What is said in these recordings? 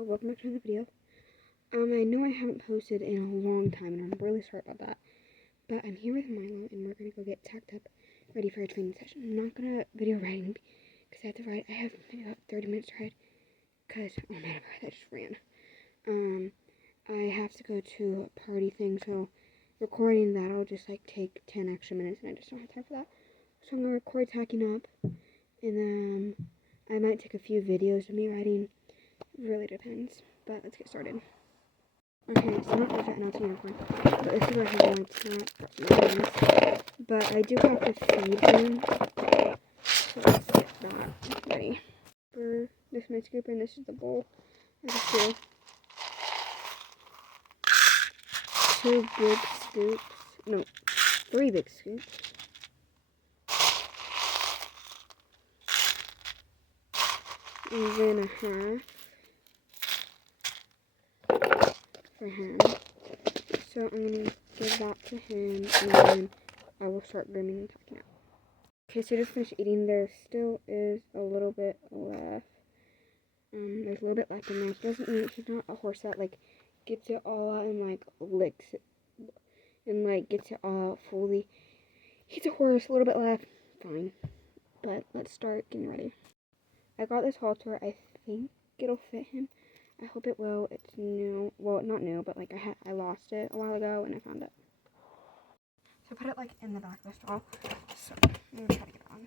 Welcome back to another video. I know I haven't posted in a long time, and I'm really sorry about that. But I'm here with Milo, and we're gonna go get tacked up, ready for a training session. I'm not gonna video riding because I have to ride. I have maybe about 30 minutes to ride. Cause oh man, I just ran. I have to go to a party thing, so recording that'll just like take 10 extra minutes, and I just don't have time for that. So I'm gonna record tacking up, and I might take a few videos of me riding. It really depends, but let's get started. Okay, so not right now it's unicorn, but this is where I have my tap. But I do have to feed them, so let's get that ready. This is my scooper, and this is the bowl. I have two big scoops, no, 3 big scoops. And then a half for him. So I'm going to give that to him, and then I will start grooming and tacking out. Okay, so I just finished eating. There still is a little bit left. There's a little bit left in there. He doesn't eat. He's not a horse that, like, gets it all out and, like, licks it and, like, gets it all out fully. He's a horse. A little bit left. Fine. But let's start getting ready. I got this halter. I think it'll fit him. I hope it will. It's new. Well, not new, but like I lost it a while ago and I found it. So I put it like in the back of the stall. So I'm gonna try to get it on.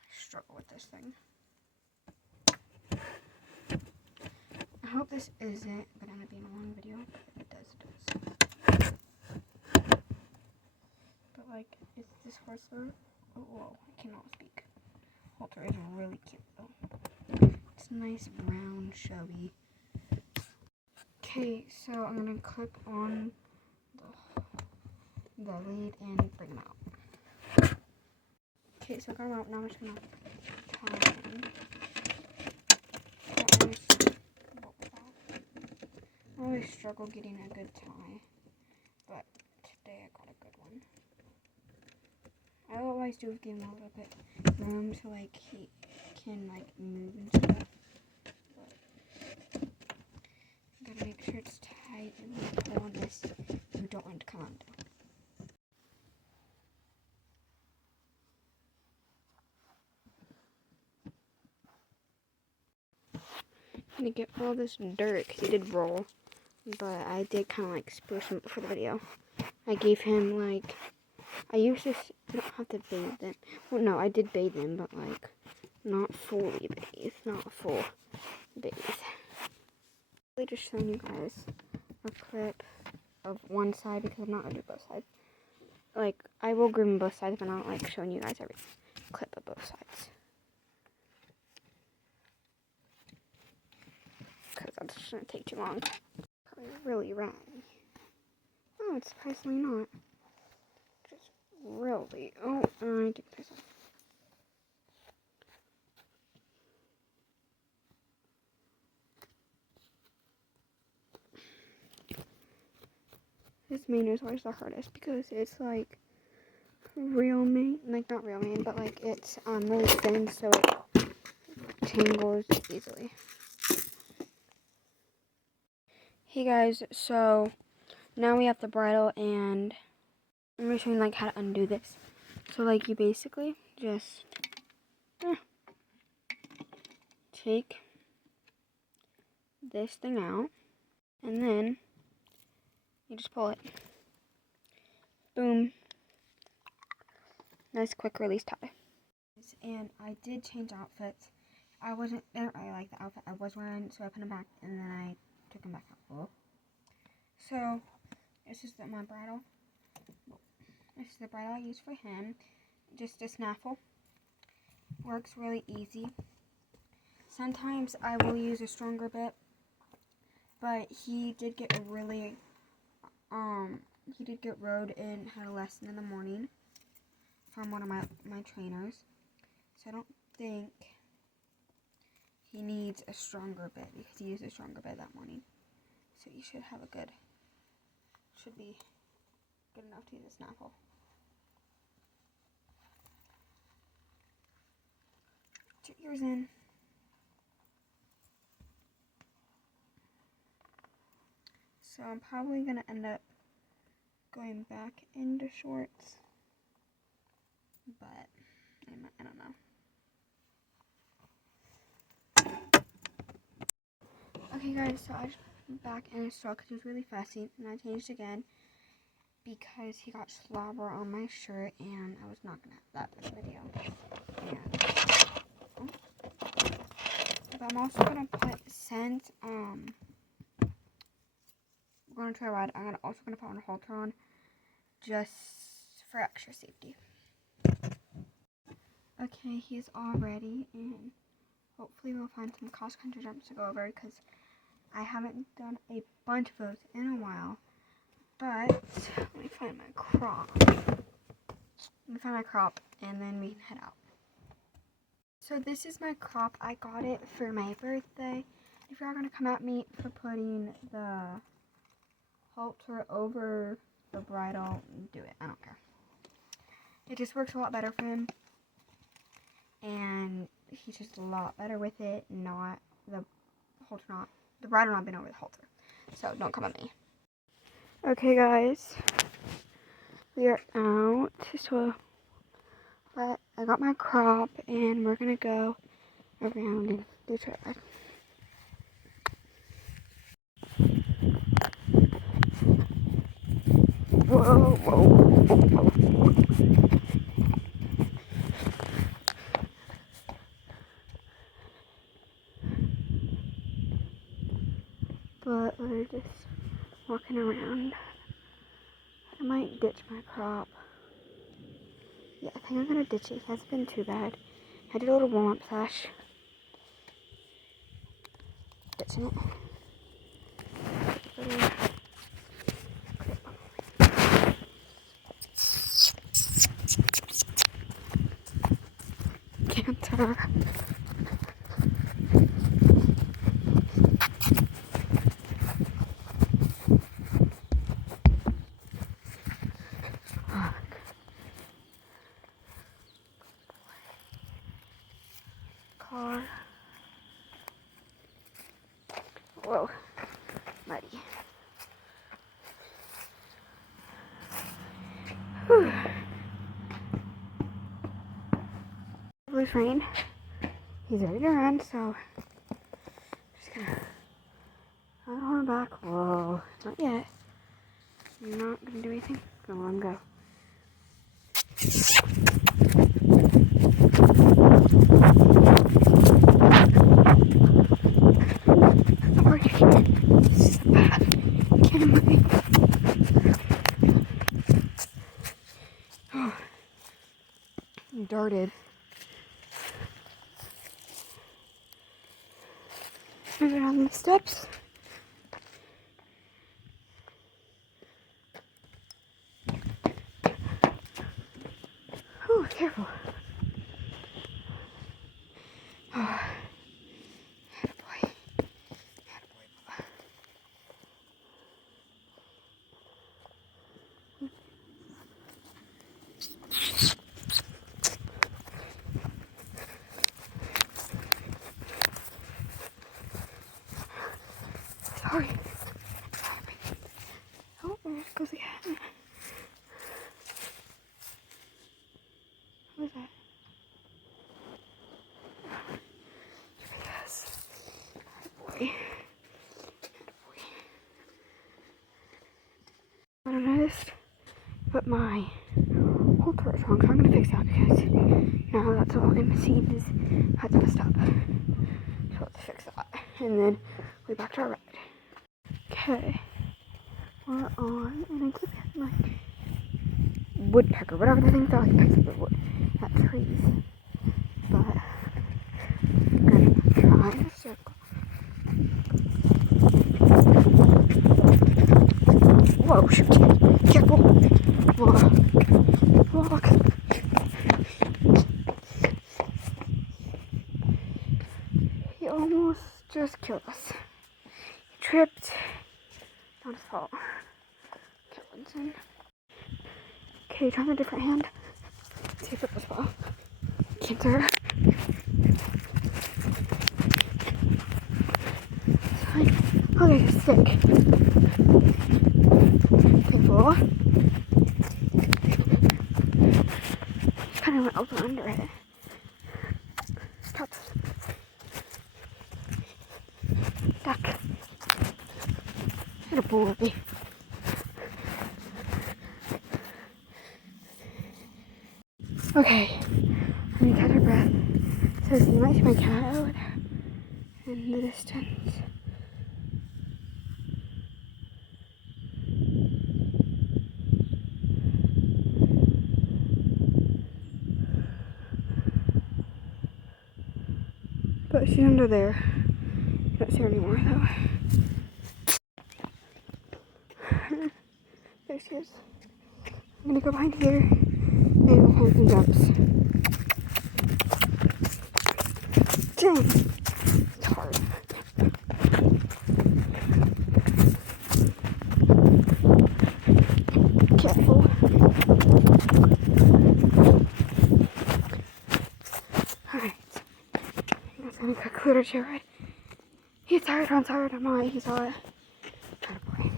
I struggle with this thing. I hope this isn't gonna be in a long video. If it does, it does. But like, is this horse though? Oh, whoa, I cannot speak. Halter is really cute though. It's nice, brown, chubby. Okay, so I'm gonna clip on the lead and bring him out. Okay, so I got him out. Now I'm just gonna tie him. I always struggle getting a good tie, but today I got a good one. I always do give him a little bit room so like he can like move and stuff. Gotta make sure it's tight and pull on this. You don't want it to come undone. I'm gonna get all this dirt because he did roll, but I did kind of like spruce him for the video. I gave him like, I used this, I don't have to bathe them. Well, no, I did bathe them, but like not fully bathe, not full bathe. I'm just showing you guys a clip of one side because I'm not gonna do both sides. Like, I will groom both sides, but not like showing you guys every clip of both sides. Because that's just gonna take too long. Probably really ratty. Oh, it's surprisingly not. Just really. Oh, I took this off. This mane is always the hardest because it's like real mane, like not real mane, but like it's really thin, so it tangles easily. Hey guys, so now we have the bridle, and I'm going to show you like how to undo this. So like you basically just take this thing out, and then you just pull it. Boom. Nice quick release tie. And I did change outfits. I didn't really like the outfit I was wearing, so I put him back, and then I took him back out. So this is my bridle. This is the bridle I use for him. Just a snaffle. Works really easy. Sometimes I will use a stronger bit, but he did get rode and had a lesson in the morning from one of my trainers. So I don't think he needs a stronger bit because he used a stronger bit that morning. So you should have should be good enough to use a snaffle. 2 years in. So I'm probably going to end up going back into shorts. But I don't know. Okay guys, so I just put him back in his straw because he was really fussy, and I changed again because he got slobber on my shirt, and I was not gonna have that in the video. But I'm also gonna put scent. We're gonna try a ride. I'm also gonna put on a halter on, just for extra safety. Okay, he's all ready, and hopefully we'll find some cross-country jumps to go over because I haven't done a bunch of those in a while. But let me find my crop. And then we can head out. So this is my crop. I got it for my birthday. If you're gonna come at me for putting the halter over the bridle, do it. I don't care. It just works a lot better for him. And he's just a lot better with it, not the halter, the bridle not being over the halter. So don't come at me. Okay guys, we are out. So I got my crop and we're gonna go around and do a trail ride. Whoa, whoa, whoa, whoa. But we're just walking around. I might ditch my crop. Yeah, I think I'm gonna ditch it. It hasn't been too bad. I did a little warm-up slash. Ditching it. Canter. Car. Whoa, muddy. Whew. Loose rain. He's ready to run, so just gonna hold him back. Whoa, not yet. I'm not gonna do anything. Gonna let him go. Darted. Move around the steps. Oh, careful. Oh. Attaboy. Attaboy, Bubba. Sorry. Oh, there goes the cat. What was that? Yes. Attaboy. Attaboy. I noticed, but my halter is wrong, so I'm gonna fix that because now that's all I'm seeing is how it's messed up. So let's fix that. And then we back to our ride. Okay. We're on, and I keep having like woodpecker, whatever the things are, like pecks up the wood at trees. But I'm gonna try a circle. Whoa, shoot. Careful. Walk. He almost just killed us. He tripped. Not his fault. Okay, try a different hand. See if it was well. Canter. Oh, there's a stick. Careful. Kind of went over under it. Stop. Duck. Good boy. Okay, I need to catch our breath. So you might see my cat over there in the distance. But she's under there. I don't see her anymore though. There she is. I'm gonna go behind here and we'll find some jumps. Dang! It's hard. Careful. Alright. That's gonna cook literature, right? He's tired, I'm tired, I'm alright, he's alright. Try to play.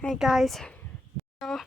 Hey guys. So,